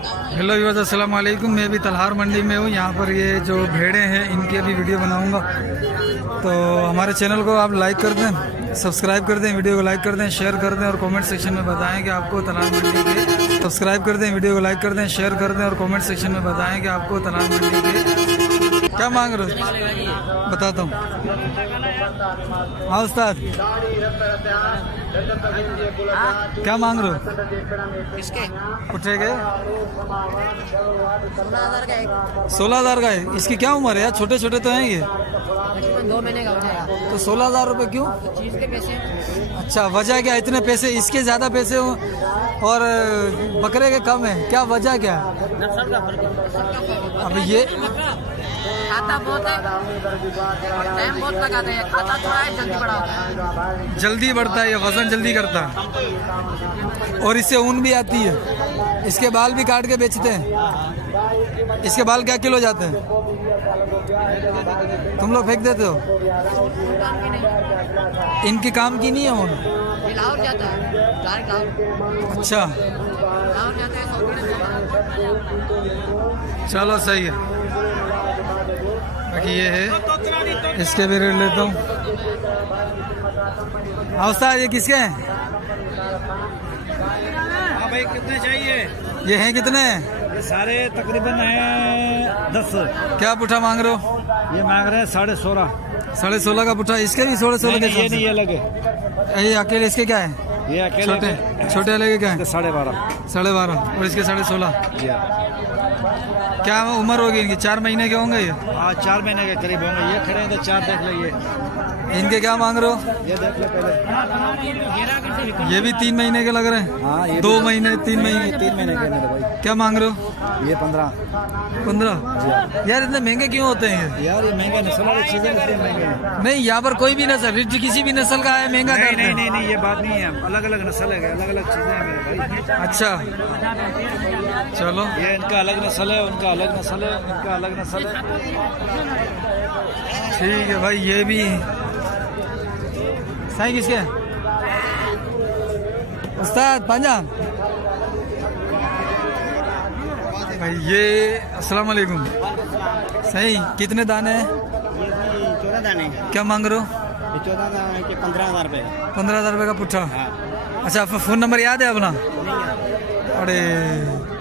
Hello viewers, अस्सलाम वालेकुम। मैं भी तलहार मंडी में हूँ। यहाँ पर ये जो भेड़ें हैं इनकी अभी वीडियो बनाऊँगा, तो हमारे चैनल को आप लाइक कर दें, सब्सक्राइब कर दें, वीडियो को लाइक कर दें, शेयर कर दें और कमेंट सेक्शन में बताएं कि आपको तलहार मंडी के सब्सक्राइब कर दें, वीडियो को लाइक कर दें, शेयर कर दें और कमेंट सेक्शन में बताएं कि आपको तलहार मंडी के क्या मांग रहे हो, बताता हूँ। हाँ उस्ताद, क्या मांग रहे हो? किसके? पुट्ठे के 16,000 का एक। 16,000 का है। इसकी क्या उम्र है यार? छोटे छोटे तो हैं ये। तकरीबन 2 महीने का हो जाएगा। तो 16,000 रुपये क्यों? चीज के पैसे। अच्छा, वजह क्या? इतने पैसे इसके ज़्यादा पैसे हो और बकरे के कम है, क्या वजह क्या है? नस्ल का फर्क है। अब ये खाता बहुत है और टाइम बहुत लगाते हैं। खाता थोड़ा है, जल्दी बड़ा होता है। जल्दी बढ़ता है, ये वजन जल्दी करता है और इससे ऊन भी आती है। इसके बाल भी काट के बेचते हैं। इसके बाल क्या किलो जाते हैं? तुम लोग फेंक देते हो? इनकी काम की नहीं है ऊन? ये लाहौर जाता है, डायरेक्ट लाहौर। अच्छा, लाहौर जाता है, 100 चलो सही है। बाकी ये है, इसके भी रेट लेता हूँ। उस्ताद, ये किसके हैं? हाँ भाई, कितने चाहिए? ये हैं कितने? ये सारे तकरीबन हैं 10। क्या पुट्ठा मांग रहे हो? ये मांग रहे हैं 16.5। 16.5 का पुट्ठा। इसके भी 16.5 के ये नहीं, ये लगे। ये अकेले इसके क्या है? ये अकेले छोटे छोटे वाले के क्या है? 12.5। 12.5 और इसके 16.5। क्या उम्र होगी इनकी? 4 महीने के होंगे ये? हाँ, 4 महीने के करीब होंगे। ये खड़े हैं तो 4 देख लीजिए। इनके क्या मांग रहे हो? ये देख लो पहले। ये भी 3 महीने के लग रहे हैं। हाँ, ये 2 महीने 3 महीने। 3 महीने के मेरे भाई। क्या मांग रहे हो? ये 15। 15? यार इतने महंगे क्यों होते हैं? यार ये महंगे नस्ल वाली चीजें इसलिए महंगे हैं। नहीं, यहाँ पर कोई भी नस्ल, रिच किसी भी नस्ल का है महंगा नहीं करते हैं। नहीं नहीं, ये बात नहीं है। अलग अलग नस्ल है, अलग अलग चीजें हैं मेरे भाई। अच्छा, चलो। ये इनका अलग नस्ल है, उनका अलग नस्ल है, इनका अलग नस्ल है। ठीक है भाई। ये भी सही। किसके है? उस्ताद पंजा भाई। ये अस्सलाम वालेकुम। सही, कितने दाने हैं? 14 दाने। क्या मांग रहे हो? 14 दाने के 15,000 रुपये। 15,000 रुपये का पुट्ठा। अच्छा, फ़ोन नंबर याद है अपना? अरे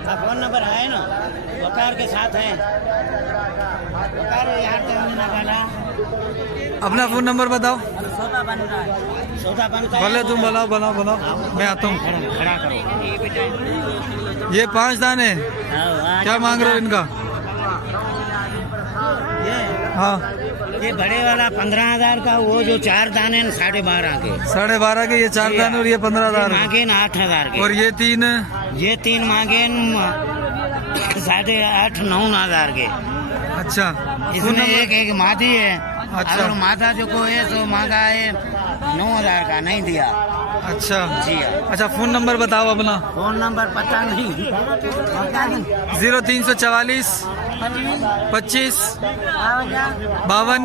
फोन नंबर है ना, वकार के साथ है। वकार यार अपना फ़ोन नंबर बताओ। सौदा बन रहा है, सौदा बनता है। भले तुम बनाओ बनाओ बनाओ, मैं आता हूँ। खड़ा करो। ये 5 दाने क्या मांग रहे हो इनका? हाँ, ये बड़े वाला 15,000 का, वो जो 4 दाने 12.5 के। 12.5 के ये 4 दाने और ये 15,000 मांगे 8,000 के। और ये 3? ये 3 मांगे 8,500-9,000 के। अच्छा, इसमें एक मादी है। अच्छा। अगर मादा जो को है तो मांगा है 9,000 का, नहीं दिया। अच्छा जी हाँ। अच्छा, फ़ोन नंबर बताओ अपना। फोन नंबर पता नहीं। 0344 25 52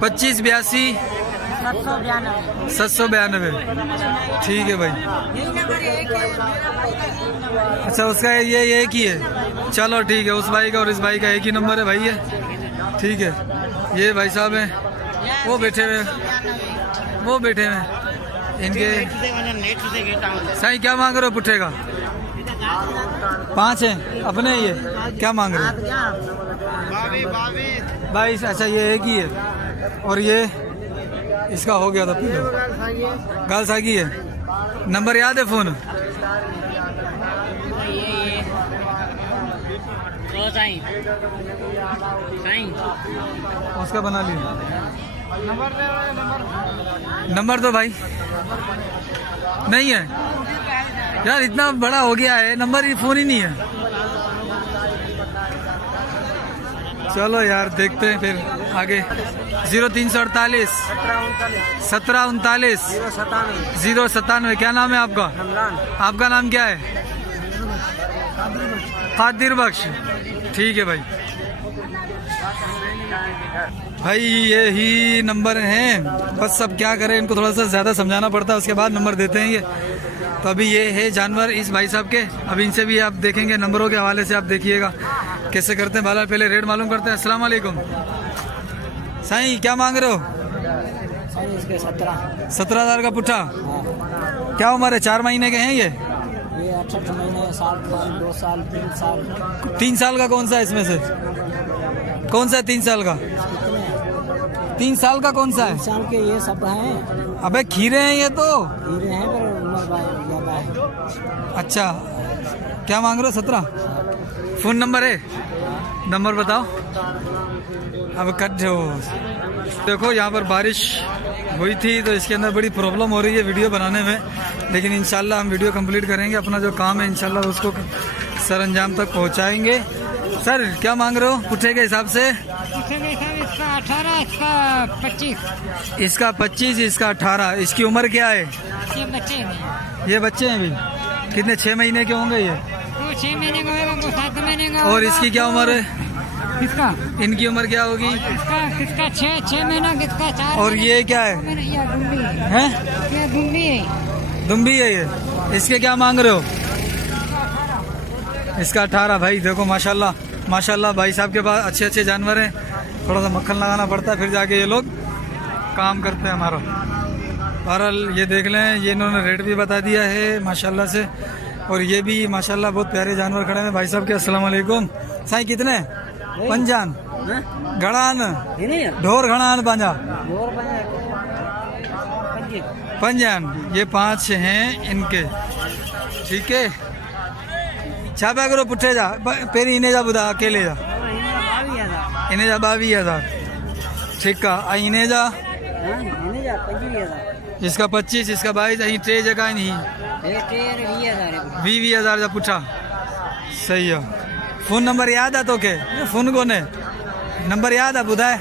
25 82 792। ठीक है भाई। अच्छा, उसका ये एक ही है? चलो ठीक है। उस भाई का और इस भाई का एक ही नंबर है भाई। ये ठीक है। ये भाई साहब हैं, वो बैठे हुए, वो बैठे हुए। इनके सही क्या मांग रहे हो पुट्ठे का? 5 हैं अपने। ये क्या मांग रहे हो? 22। अच्छा, ये एक ही है और ये इसका हो गया था पहले। गाल सागी है। नंबर याद है फ़ोन? उसका बना लिया। नंबर दो भाई। नहीं है यार, इतना बड़ा हो गया है नंबर, ही फ़ोन ही नहीं है। चलो यार, देखते हैं फिर आगे। 0348 1739 097। क्या नाम है आपका? आपका नाम क्या है? कादिर बख्श। ठीक है भाई। भाई यही नंबर हैं, बस अब क्या करें, इनको थोड़ा सा ज़्यादा समझाना पड़ता है, उसके बाद नंबर देते हैं ये। तो अभी ये है जानवर इस भाई साहब के, अभी इनसे भी आप देखेंगे, नंबरों के हवाले से आप देखिएगा कैसे करते हैं। बाला पहले रेट मालूम करते हैं। अस्सलाम वालेकुम साईं, क्या मांग रहे हो? इसके 17,000 का पुट्ठा। क्या उम्र है? 4 महीने के हैं ये? 68 महीने, 7 साल, 2 साल, 3 साल। 3 साल का कौन सा है इसमें से? कौन सा है 3 साल का? 3 साल का कौन सा है? साल के ये सब हैं। अबे खीरे हैं ये तो। हीरे हैं पर उम्र ज़्यादा है। अच्छा, क्या मांग रहे हो? 17। फ़ोन नंबर है? नंबर बताओ। अब कट जो देखो, यहाँ पर बारिश हुई थी तो इसके अंदर बड़ी प्रॉब्लम हो रही है वीडियो बनाने में, लेकिन इंशाल्लाह हम वीडियो कंप्लीट करेंगे। अपना जो काम है इंशाल्लाह उसको सर अंजाम तक पहुँचाएंगे। सर क्या मांग रहे हो पुट्ठे के हिसाब से? इसका 18, इसका 25। इसका 25, इसका 18। इसकी उम्र क्या है? ये बच्चे हैं। ये बच्चे हैं अभी। कितने? 6 महीने के होंगे ये? वो 6 महीने का होगा, वो 7 महीने का। और इसकी क्या उम्र है? किसका? इनकी उम्र क्या होगी? किसका 6 महीना, किसका 4। और ये क्या है? ये दुम्बी हैं? ये दुम्बी है। दुम्बी है ये। इसके क्या मांग रहे हो? इसका 18। भाई देखो माशाल्लाह माशाल्लाह, भाई साहब के पास अच्छे अच्छे जानवर हैं। थोड़ा सा मक्खन लगाना पड़ता है फिर जाके ये लोग काम करते हैं हमारा। बहरहाल ये देख लें, ये इन्होंने रेट भी बता दिया है माशाल्लाह से। और ये भी माशाल्लाह बहुत प्यारे जानवर खड़े हैं भाई साहब के। अस्सलाम वालेकुम साईं, कितने? पंजान घड़ान ढोर घड़ान पांजा पंजान, ये 5 हैं इनके। ठीक है, छापा करो पुट्ठे जा पेरी इन्हें जा बुधा अकेले जा इन्हें जा 22,000। ठीक है, इन्हें जा इसका 25, इसका 22, अहीं 3 जगह नहीं 20,000 जा पुट्ठा। सही है। फ़ोन नंबर याद है तो के? फ़ोन को ने नंबर याद है बुधाए?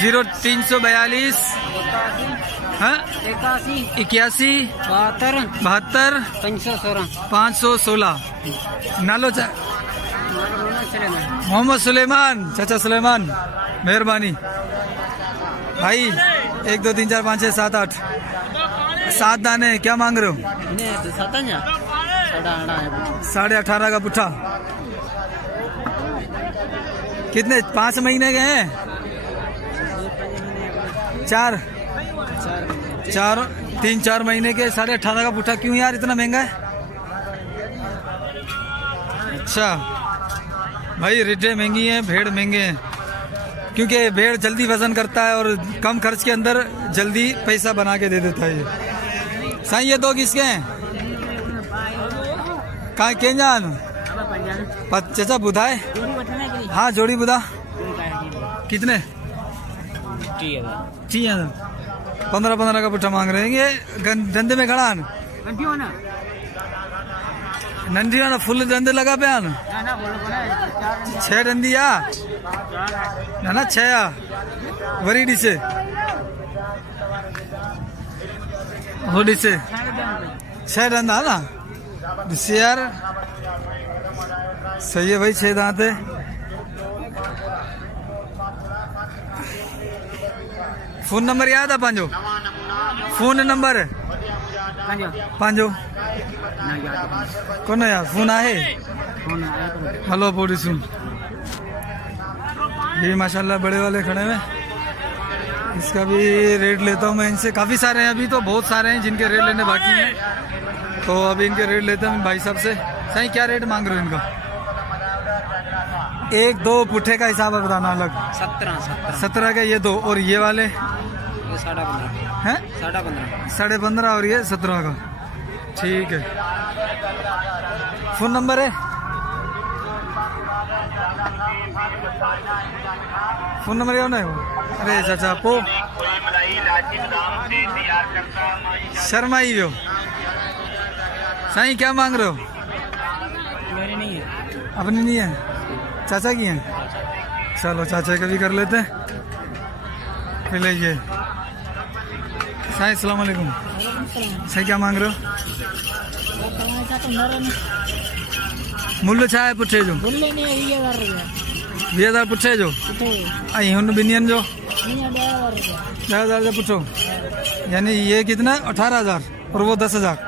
0342 हाँ 81 72 516। नालो मोहम्मद सुलेमान। चाचा सुलेमान, मेहरबानी भाई। 1 2 3 4 5 6 7 8 7 दाने। क्या मांग रहे हो? 18.5 का पुट्ठा। कितने? 5 महीने के हैं? 4 3-4 महीने के 18.5 का पुट्ठा। क्यों यार इतना महंगा है? अच्छा भाई, रेटें महंगी हैं, भेड़ महंगे हैं, क्योंकि भेड़ जल्दी वजन करता है और कम खर्च के अंदर जल्दी पैसा बना के दे देता है ये। साईं ये 2 किसके हैं? कहाँ के जान? चाचा बुधाए? हाँ जोड़ी बुधा। कितने? 15 का पुट्ठा मांग रहे हैं। ये धंधे में खड़ा नंदी ना फुल धंधे लगा पे आन 6 डंदी या ना 6 या वरी डिसे हो डिसे 6 डंदा ना डिसे यार। सही है भाई, 6 दांत है। फ़ोन नंबर याद है पंहिंजो? फ़ोन नंबर पंहिंजो कोन यार? फ़ोन आहे? हलो पोइ ॾिसूं। ये माशाल्लाह बड़े वाले खड़े हैं। इसका भी रेट लेता हूँ मैं इनसे। काफ़ी सारे हैं अभी तो, बहुत सारे हैं जिनके रेट लेने बाकी हैं, तो अभी इनके रेट लेते हैं भाई साहब से। सही क्या रेट मांग रहे हो इनका? 1 2 पुट्ठे का हिसाब है बताना अलग। 17 का ये 2, और ये वाले 15.5 हैं? 15.5 और ये 17 का। ठीक है। फ़ोन नंबर है? फ़ोन नंबर क्या है? अरे चाचा पो शर्मा ही हो। साईं क्या मांग रहे हो? मेरी नहीं है। अपनी नहीं है, चाचा की है। चलो चाचा का भी कर लेते हैं। पहले ये साईं अस्सलाम वालेकुम। साईं क्या मांग रहे हो? मूल्य छा है पुट्ठे जो? 20,000 पुट्ठे जो ऐं हुन ॿिन्हिनि जो 10,000 जो पुट्ठो। यानी ये कितना? 18,000। और वो 10,000।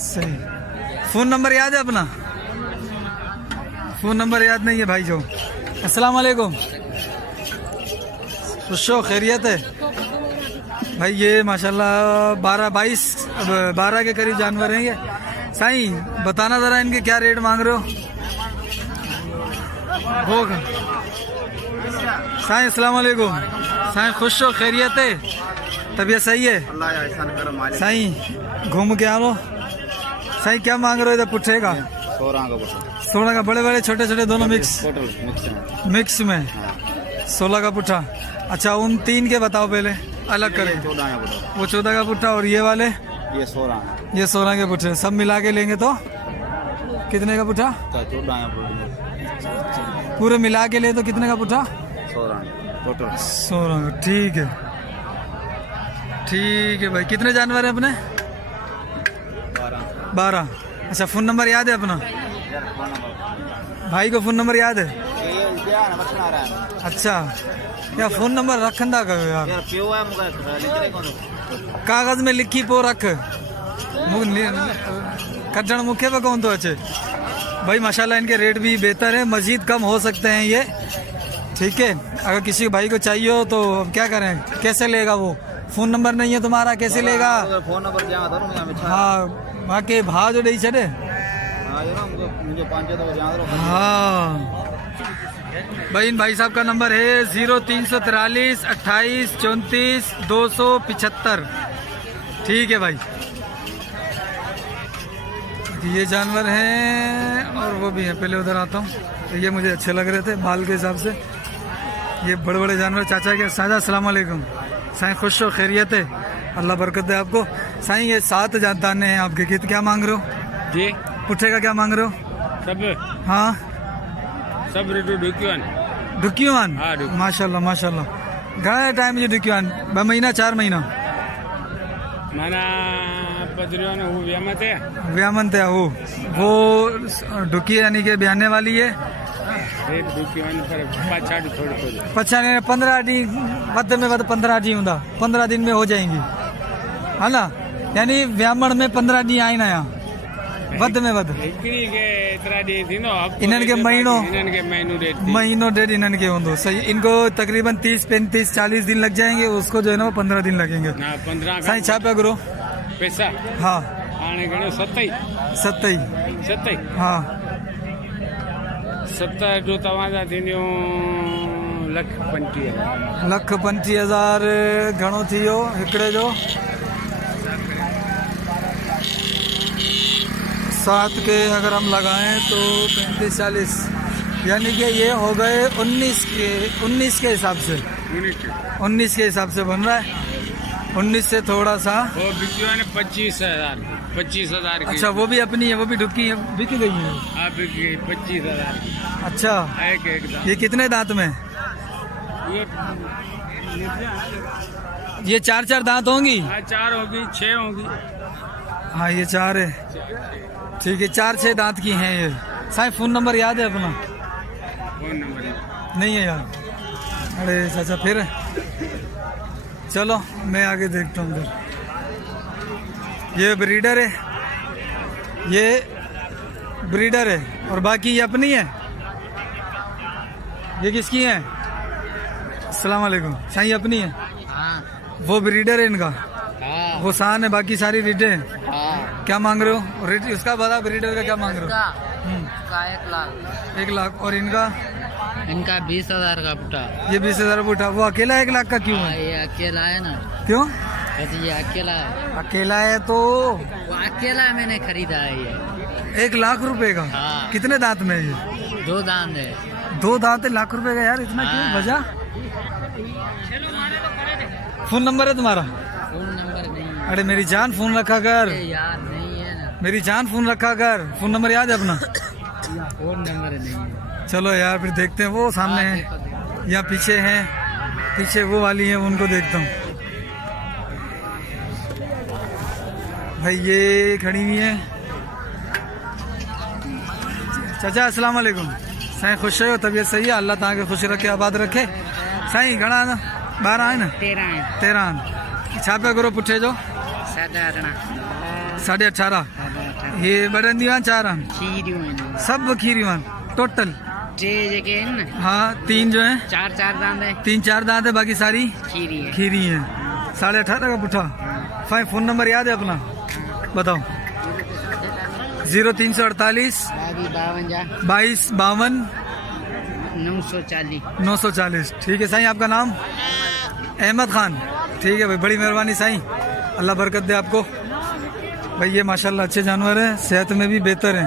सही। फ़ोन नंबर याद है अपना? फ़ोन नंबर याद नहीं है भाई जो। अस्सलाम वालेकुम, खुश हो, खैरियत है भाई? ये माशाल्लाह 12 के करीब जानवर हैं ये। साईं बताना ज़रा इनके क्या रेट मांग रहे हो? होगा साईं। अस्सलाम वालेकुम साईं, खुश हो, खैरियत है, तबीयत सही है? साईं घूम के आ लो। साईं क्या मांग रहे हो इधर पुट्ठे का? 16 का, बड़े बड़े छोटे छोटे दोनों मिक्स में 16 का पुट्ठा। अच्छा उन 3 के बताओ पहले, अलग करें। वो 14 का पुट्ठा और ये वाले ये 16 के पुट्ठे। सब मिला के लेंगे तो कितने का पुट्ठा? पूरे मिला के ले तो कितने का पुट्ठा? 16। ठीक है ठीक है भाई। कितने जानवर हैं अपने? 12। अच्छा फ़ोन नंबर याद है अपना? भाई को फ़ोन नंबर याद है? अच्छा या फ़ोन नंबर रखंदा करो यार, कागज़ में लिखी पो रख, कटण मुखे पे कौन तो अच्छे भाई। माशाल्लाह इनके रेट भी बेहतर है, मज़ीद कम हो सकते हैं ये। ठीक है, अगर किसी भाई को चाहिए हो तो क्या करें, कैसे लेगा वो? फ़ोन नंबर नहीं है तुम्हारा, कैसे लेगा? हाँ बाकी भाव जो नहीं चढ़े। हाँ भाई, इन भाई साहब का नंबर है 0343 28 34 275। ठीक है भाई, ये जानवर हैं और वो भी हैं। पहले उधर आता हूँ, तो ये मुझे अच्छे लग रहे थे बाल के हिसाब से, ये बड़े बड़े जानवर। चाचा के साजा, अस्सलाम वालेकुम साईं, खुश हो, खैरियत है, अल्लाह बरकत दे आपको। साईं ये 7 दाने हैं आपके, क्या मांग रहे हो जी? पुट्ठे का क्या मांग रहे हो? सब हाँ सब डुक्यूआन। हाँ, माशाल्लाह माशाल्लाह। घणा टाइम जो डुक्यूआन? 2 महीना 4 महीना? माना पदरियों ने व्यामंत है वो डुकी यानी कि बयाने वाली है। पछा 15 डी वध में वध 15 डी होंदा, 15 दिन में हो जाएंगी है ना? यानी व्यामण में 15 डी आइन आया वध में वध। इन्हन के महीनों डेढ़ इन्हन के होंदो। सही, इनको तकरीबन 30 35 40 दिन लग जाएंगे, उसको जो है ना वो 15 दिन लगेंगे। साईं छा पे करो पैसा? हाँ 27 हाँ 7 जो तव्हांजा थींदियूं 1,25,000। 1,25,000 घणो थी वियो हिकिड़े जो? 7 के अगर हम लगाएं तो 35 40, यानी कि ये हो गए 19 के हिसाब से 19 के हिसाब से बन रहा है। 19 से थोड़ा सा वो बिकी है 25,000 की। अच्छा वो भी अपनी है, वो भी ढुकी है, बिक गई है? हाँ बिक गई 25,000 की। अच्छा एक ये कितने दांत में? ये 4 दांत होंगी? हाँ 4 होगी, 6 होगी। हाँ ये 4 है। ठीक है, 4-6 दांत की हैं ये। साईं फ़ोन नंबर याद है अपना? फोन नंबर नहीं है यार? अरे चाचा फिर चलो मैं आगे देखता हूँ उधर। ये ब्रीडर है, ये ब्रीडर है और बाकी ये अपनी है। ये किसकी है? अस्सलाम वालेकुम साईं, अपनी है? वो ब्रीडर है इनका? वो शान है, बाकी सारी रीडे हैं। क्या मांग रहे हो रेट इसका? बता ब्रीडर का क्या मांग रहे हो? इसका 1 लाख। 1 लाख। और इनका? इनका 20,000 का पुट्ठा। ये 20,000 पुट्ठा। वो अकेला 1 लाख का क्यों है? ये अकेला है ना। क्यों ये अकेला है? अकेला है तो वो अकेला मैंने खरीदा है ये। 1 लाख रुपए का? हाँ। कितने दांत में है ये? 2 दांत है। 2 दांत है, लाख रुपए का यार, इतना क्यों? वजह? फ़ोन नंबर है तुम्हारा? फोन नंबर नहीं है। अरे मेरी जान फ़ोन रखा कर, यार नहीं है ना, मेरी जान फ़ोन रखा कर। फ़ोन नंबर याद है अपना? फोन नंबर नहीं है। चलो यार फिर देखते हैं। वो सामने है या पीछे हैं? पीछे वो वाली है, उनको देखता हूँ। भाई ये खड़ी हुई है। चाचा अस्सलाम वालेकुम साईं, खुश हो, तबीयत सही है? अल्लाह तव्हांखे खुश रखे, आबाद रखे। साईं घणा 12 है ना? 13 है। 13 छा पे करो पुठे जो? 18.5 ये बड़न दीवान 4 सब खीरीवान टोटल हाँ 3 जो है 3-4 दांत है बाकी सारी खीरी है 18.5 का पुट्ठा। फाइन फोन नंबर याद है अपना बताओ 0348 22 52 940 ठीक है साईं। आपका नाम अहमद खान ठीक है भाई बड़ी मेहरबानी साईं अल्लाह बरकत दे आपको भाई। ये माशाल्लाह अच्छे जानवर हैं सेहत में भी बेहतर हैं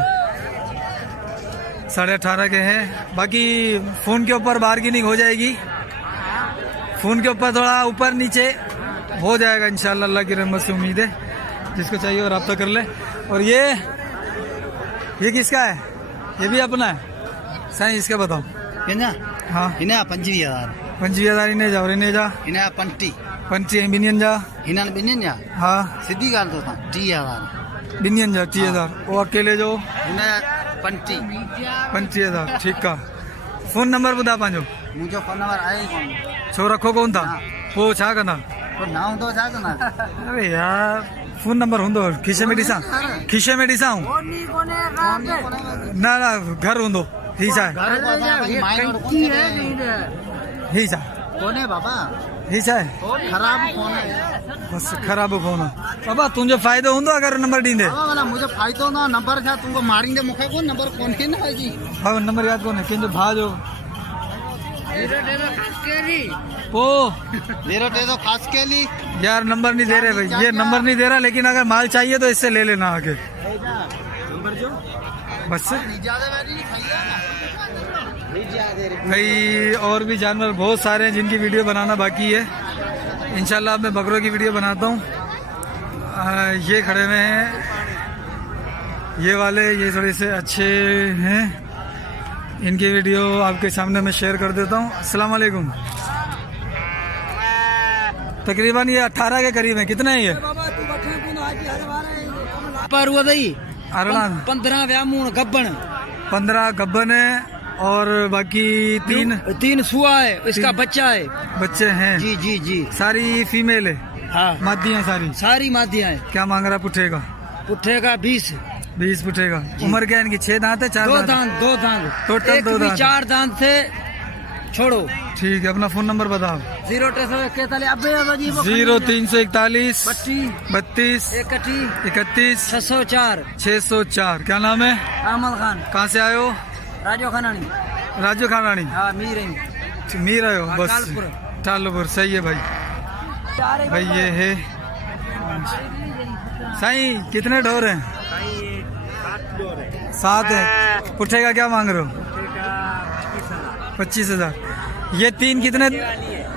18.5 के हैं। बाकी फ़ोन के ऊपर बार्गेनिंग हो जाएगी फ़ोन के ऊपर थोड़ा ऊपर नीचे हो जाएगा इंशाल्लाह अल्लाह की रहमत से उम्मीद है। जिसको चाहिए वो रब्ता कर ले। और ये किसका है ये भी अपना है साईं इसका बताओ हाँ 25,000 इन्हें जा और इन्हें जा पंची बिनियन जा हाँ सीधी गाल तो था 30,000 बिनियन जा 30,000 वो अकेले जो 25,000 ठीक का। फोन नंबर ॿुधा पंहिंजो मुझे फोन नंबर आहे ही कोन छो रखो कोन था पोइ छा कंदा पर ना हूंदो छा कंदा अरे यार फोन नंबर हूंदो खीसे में ॾिसां न घर हूंदो ही छा ही छा कोने बाबा ही छा आहे खराब फोन है बस ख़राब फोन आहे बाबा तुंहिंजो फ़ाइदो हूंदो अगरि नंबर ॾींदे वाला मुझे फायदो ना नंबर छा तुमको मारिंदे मुखे को नंबर कोन है ना जी भाउ नंबर यादि कोन्हे कंहिंजो भाउ जो ओ 0 खास के लिए यार नंबर नहीं दे रहे भाई ये नंबर नहीं दे रहा लेकिन अगर माल चाहिए तो इससे ले लेना आगे नंबर जो बस ज्यादा भाई और भी जानवर बहुत सारे हैं जिनकी वीडियो बनाना बाकी है इंशाल्लाह अब मैं बकरों की वीडियो बनाता हूँ। ये खड़े हुए हैं ये वाले ये थोड़े से अच्छे हैं इनकी वीडियो आपके सामने मैं शेयर कर देता हूँ। अस्सलाम वालेकुम तकरीबन ये 18 के करीब है कितने हैं ये पर हुआ भाई 15 व्यामून गब्बन 15 गब्बन है और बाकी 3 सुआ है इसका बच्चा है बच्चे हैं जी सारी फीमेल है हाँ मादी हैं सारी मादियाँ हैं क्या मांग रहा पुट्ठे का 20 पुट्ठे का उम्र क्या है इनकी 6 दांत है 4 दांत 2 दांत टोटल 2 दांत 4 दांत से छोड़ो ठीक है अपना फोन नंबर बताओ 0341 32 31 604 क्या नाम है अहमद खान कहाँ से आए हो राजू खानानी हाँ मीर आए हो बस टालपुर सही है भाई ये है साईं कितने ढोर हैं 7 है पुट्ठे का क्या मांग रहे हो 25,000 ये 3 कितने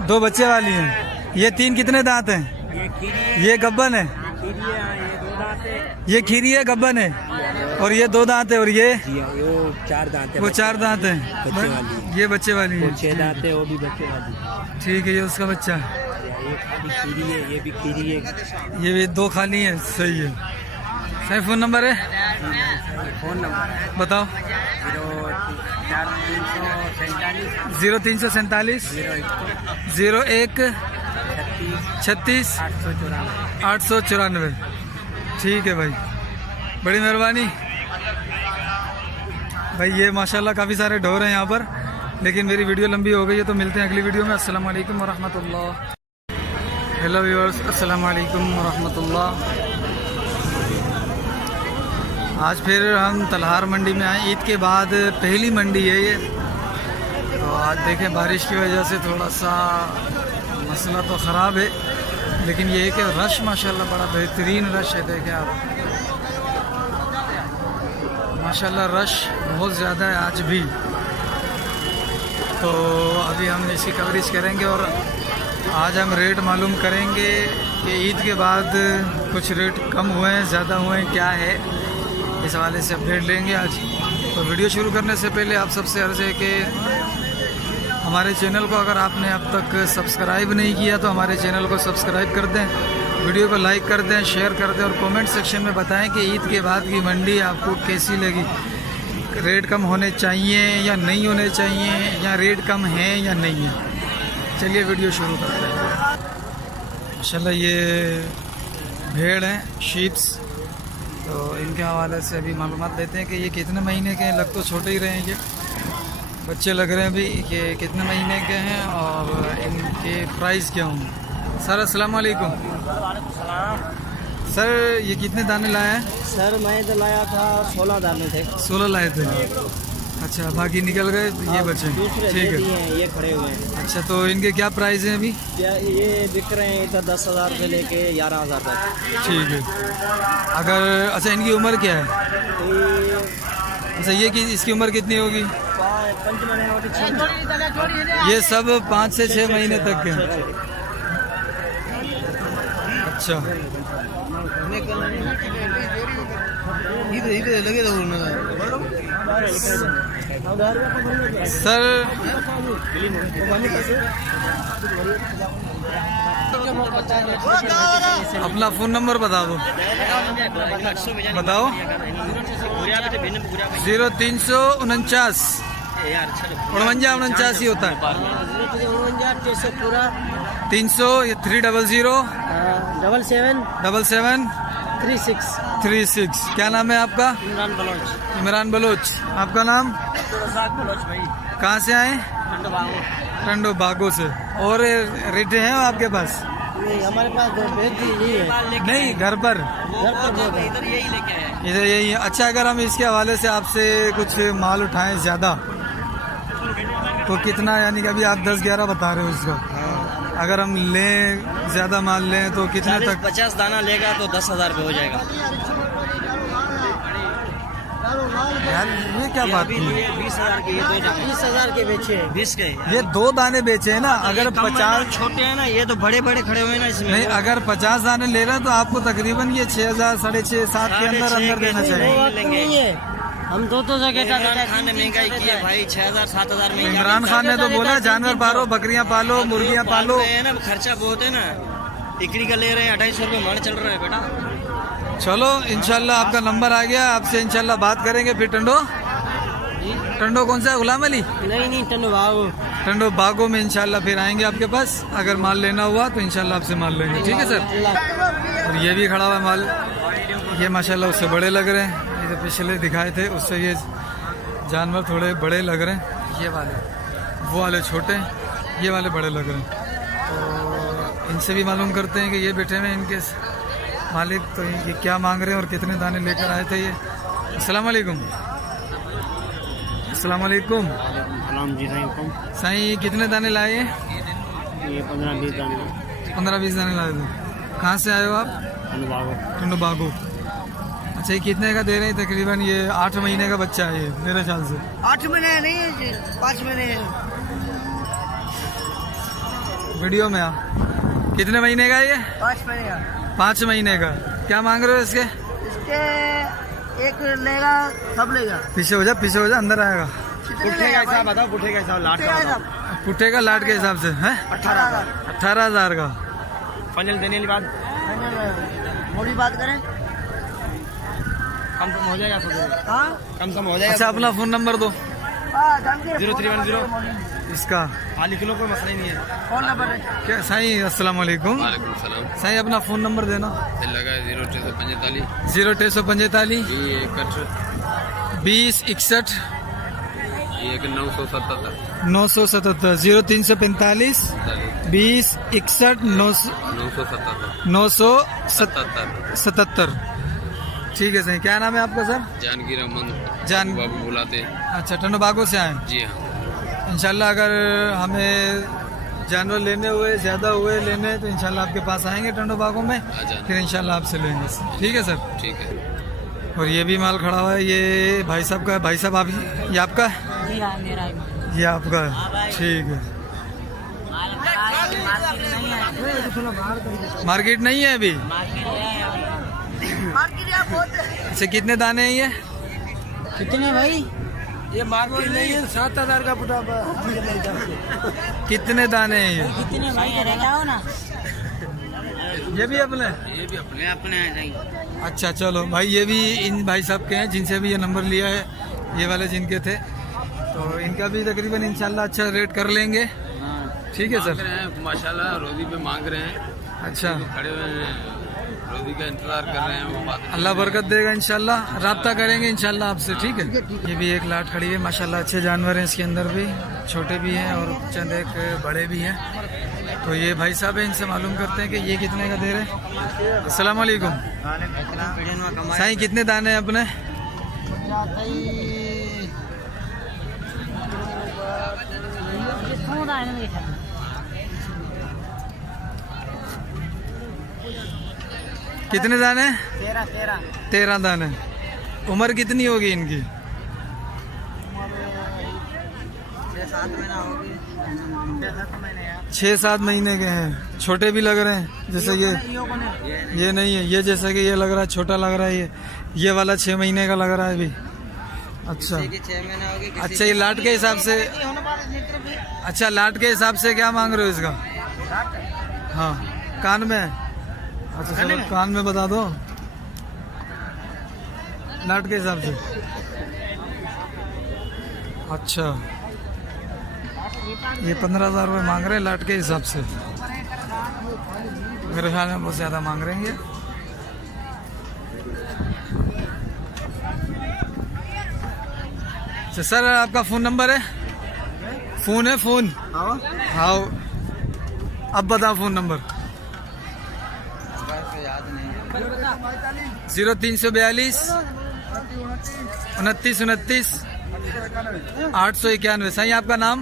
2 बच्चे वाली हैं ये 3 कितने दांत हैं ये गब्बन है ये खीरी है गब्बन है और ये 2 दांत है और ये 4 दांत वो 4 दांत है ये बच्चे वाली है 6 दांत है वो भी बच्चे वाली ठीक है ये उसका बच्चा है ये भी खीरी है ये भी 2 खाली है सही है सही। फोन नंबर है बताओ 0347 01 36 894 ठीक है भाई बड़ी मेहरबानी भाई। ये माशाल्लाह काफ़ी सारे ढोर हैं यहाँ पर लेकिन मेरी वीडियो लंबी हो गई है तो मिलते हैं अगली वीडियो में। अस्सलाम वालेकुम वरहमतुल्लाह। हेलो व्यूअर्स अस्सलाम वालेकुम वरहमतुल्लाह। आज फिर हम तलहार मंडी में आए ईद के बाद पहली मंडी है ये तो आज देखें बारिश की वजह से थोड़ा सा मसला तो ख़राब है लेकिन ये है कि रश माशाल्लाह बड़ा बेहतरीन रश है। देखें आप माशाल्लाह रश बहुत ज़्यादा है आज भी। तो अभी हम इसकी कवरेज करेंगे और आज हम रेट मालूम करेंगे कि ईद के बाद कुछ रेट कम हुए हैं ज़्यादा हुए हैं क्या है इस हवाले से अपडेट लेंगे आज। तो वीडियो शुरू करने से पहले आप सबसे अर्ज़ है कि हमारे चैनल को अगर आपने अब तक सब्सक्राइब नहीं किया तो हमारे चैनल को सब्सक्राइब कर दें, वीडियो को लाइक कर दें, शेयर कर दें और कमेंट सेक्शन में बताएं कि ईद के बाद की मंडी आपको कैसी लगी। रेट कम होने चाहिए या नहीं होने चाहिए या रेट कम है या नहीं है। चलिए वीडियो शुरू करते हैं। माशाल्लाह ये भेड़ हैं, शीप्स। तो इनके हवाले से अभी मालूमात लेते हैं कि ये कितने महीने के हैं। लग तो छोटे ही रहे हैं, ये बच्चे लग रहे हैं अभी। ये कितने महीने के हैं और इनके प्राइस क्या होंगे। सर अस्सलाम वालेकुम। सर ये कितने दाने लाए हैं। सर मैं तो लाया था 16 दाने थे। 16 लाए थे। अच्छा, बाकी निकल गए तो ये बचे। दूसरे ठीक है। ये खड़े हुए हैं। अच्छा, तो इनके क्या प्राइस हैं अभी। ये बिक रहे हैं इधर 10,000 से लेके 11,000 तक। ठीक है। अगर अच्छा इनकी उम्र क्या है। अच्छा ये कि इसकी उम्र कितनी होगी। 5 महीने वाली ये सब 5 से 6 महीने तक के हैं। अच्छा सर अपना फ़ोन नंबर बता दो। बताओ। 0349 49 ही होता है। 300 300 77 36। क्या नाम है आपका। इमरान बलोच। आपका नाम। कहाँ से आए। टंडो बागो से। और रेटे हैं आपके पास। हमारे पास नहीं घर पर इधर यही है। अच्छा, अगर हम इसके हवाले से आपसे कुछ माल उठाएं ज़्यादा तो कितना, यानी कि अभी आप 10-11 बता रहे हो उसका। अगर हम लें ज़्यादा माल लें तो कितने तक। 50 दाना लेगा तो 10,000 पे हो जाएगा। यार ये क्या बात है। 20,000 के 20,000 के बेचे 20 के। ये 2 दाने बेचे हैं ना। अगर 50 छोटे हैं ना, ये तो बड़े बड़े खड़े हुए हैं ना इसमें। नहीं, अगर 50 दाने ले रहे हैं तो आपको तकरीबन ये 6,000 6,500 7 के अंदर देना चाहिए। हम तो जगह खाने महंगाई की है भाई। 6,000 7,000 में। इमरान खान ने तो बोला जानवर पालो, बकरियां पालो, मुर्गियां पालो। है ना, खर्चा बहुत है ना। इकड़ी का ले रहे हैं 250 रुपये मन चल रहा है बेटा। चलो इंशाल्लाह आपका नंबर आ गया, आपसे इंशाल्लाह बात करेंगे फिर। टंडो कौन सा है। गुलाम अली। नहीं टंडो बागो में इंशाल्लाह फिर आएंगे आपके पास। अगर माल लेना हुआ तो इंशाल्लाह आपसे माल लेंगे। ठीक है सर। और ये भी खड़ा हुआ है माल। ये माशाल्लाह उससे बड़े लग रहे हैं। ये जो पिछले दिखाए थे उससे ये जानवर थोड़े बड़े लग रहे हैं। ये वाले, वो वाले छोटे, ये वाले बड़े लग रहे हैं। तो इनसे भी मालूम करते हैं कि ये बैठे हुए इनके मालिक तो ये क्या मांग रहे हैं और कितने दाने लेकर आए थे ये। अस्सलाम वालेकुम। अस्सलाम वालेकुम। साईं कितने दाने लाए हैं। ये 15-20 दाने। 15-20 दाने लाए थे। कहाँ से आए हो आप। टंडो बागो। अच्छा, ये कितने का दे रहे हैं तकरीबन। ये 8 महीने का बच्चा है ये मेरे ख्याल से। 8 महीने नहीं है, 5 महीने। वीडियो में आप कितने महीने का है ये। 5 महीने का। 5 महीने का। क्या मांग रहे हो इसके। इसके एक लेगा सब लेगा। पीछे हो जा, पीछे हो जा, अंदर आएगा। पुट्ठे का हिसाब बताओ। पुट्ठे का हिसाब लाट का बताओ। पुट्ठे का लाट के हिसाब से है 18,000। 18,000 का। फाइनल देने के बाद मोड़ी बात करें कम हो जाएगा। कम हो जाएगा। अच्छा, अपना फ़ोन नंबर दो। 0310 इसका। हाँ लिख लो, कोई मसला ही नहीं है। फोन नंबर है क्या साईं। अस्सलाम वालेकुम। वालेकुम सलाम। साईं अपना फ़ोन नंबर देना। लगा 0345 0345 20 61 977 977 0345 20 61 977। ठीक है सही। क्या नाम है आपका सर। जानकी रहमान बाबू बुलाते हैं। अच्छा, टंडो बागो से आए। जी हाँ। इंशाल्लाह अगर हमें जानवर लेने हुए, ज़्यादा हुए लेने तो इंशाल्लाह आपके पास आएंगे टंडो बागों में। फिर इंशाल्लाह आपसे लेंगे। ठीक है सर। ठीक है। और ये भी माल खड़ा हुआ है। ये भाई साहब का है। भाई साहब आप ये आपका है। ये आपका है। ठीक है। मार्केट नहीं है अभी। अच्छा, कितने दाने हैं ये। कितने भाई। ये मार्केट नहीं है। 7,000 का फुटा। कितने दाने हैं ये। कितने भाई बताओ ना। ये भी अपने हैं। अच्छा चलो भाई, ये भी इन भाई साहब के हैं जिनसे भी ये नंबर लिया है। ये वाले जिनके थे तो इनका भी तकरीबन इंशाल्लाह अच्छा रेट कर लेंगे। ठीक है सर। माशाल्लाह रोजी पे मांग रहे हैं। अच्छा, खड़े हुए हैं रोजी का इंतजार कर रहे हैं वो बात। अल्लाह बरकत देगा इंशाल्लाह, राब्ता करेंगे इंशाल्लाह आपसे, ठीक है। ये भी एक लाट खड़ी है माशाल्लाह, अच्छे जानवर हैं इसके अंदर भी, छोटे भी हैं और चंद एक बड़े भी हैं। तो ये भाई साहब हैं, इनसे मालूम करते हैं कि ये कितने का दे रहे हैं। अस्सलाम वालेकुम साईं, कितने दाने हैं अपने? कितने दाने? 13 दाने। उम्र कितनी होगी इनकी? 6-7 महीने के हैं। छोटे भी लग रहे हैं, जैसे ये नहीं है, ये जैसा कि ये लग रहा है छोटा लग रहा है, ये वाला 6 महीने का लग रहा है अभी। अच्छा अच्छा, ये लाट के हिसाब से, अच्छा लाट के हिसाब से क्या मांग रहे हो इसका? हाँ, कान में? अच्छा चलो कान में बता दो, लाट के हिसाब से। अच्छा, ये 15,000 रुपये मांग रहे हैं लाट के हिसाब से। मेरे ख्याल में बहुत ज़्यादा मांग रहे हैं ये। अच्छा सर, आपका फ़ोन नंबर है? फ़ोन है फ़ोन? हाँ, अब बताओ फ़ोन नंबर। 0342 29 29 891। सही, आपका नाम?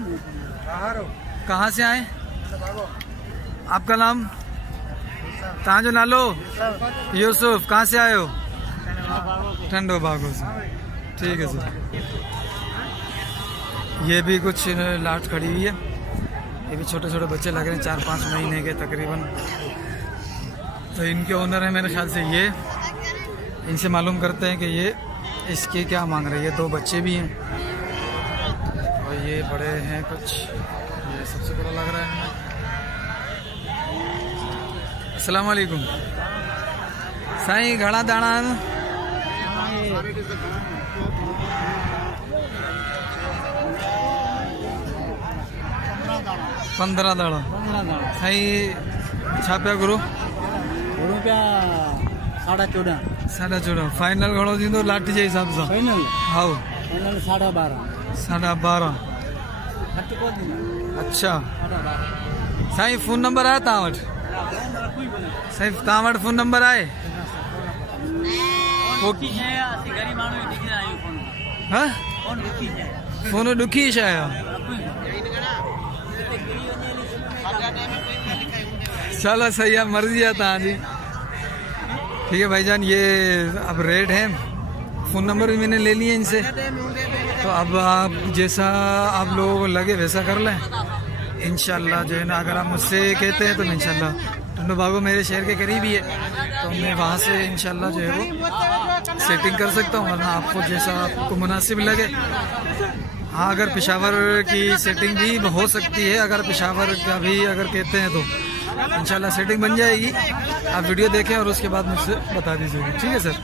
कहाँ से आए? आपका नाम? कहाँ जो नालो? यूसुफ। कहाँ से आए हो? ठंडो बागों से। ठीक है सर। ये भी कुछ लाट खड़ी हुई है, ये भी छोटे छोटे बच्चे लग रहे हैं, 4-5 महीने के तकरीबन। तो इनके ओनर है मेरे ख्याल से ये, इनसे मालूम करते हैं कि ये इसके क्या मांग रहे हैं। ये 2 बच्चे भी हैं और ये बड़े हैं कुछ, ये सबसे बड़ा लग रहा है हमें। अस्सलाम वालेकुम साईं, घड़ा दाना 15 दाड़ा साईं। छाप्या गुरु 14.5 फाइनल घणो थींदो लाठी जे हिसाब सां? हाँ, 12.5। अच्छा साईं, फ़ोन नंबर आहे तव्हां वटि? साईं तव्हां वटि फ़ोन नंबर आहे? हाँ, फ़ोन ॾुखी शइ आहे। चलो सही है, मर्जी है तव्हांजी। ठीक है भाईजान, ये अब रेट है, फ़ोन नंबर भी मैंने ले लिए इनसे। तो अब आप जैसा आप लोग लगे वैसा कर लें इंशाल्लाह। जो है ना, अगर आप मुझसे कहते हैं तो इंशाल्लाह, ठंडो बागो मेरे शहर के करीब ही है, तो मैं वहाँ से इंशाल्लाह जो है वो सेटिंग कर सकता हूँ, वरना आपको जैसा आपको मुनासिब लगे। हाँ, अगर पेशावर की सेटिंग भी हो सकती है, अगर पेशावर का भी अगर कहते हैं तो इंशाल्लाह सेटिंग बन जाएगी। आप वीडियो देखें और उसके बाद मुझसे बता दीजिएगा, ठीक है सर।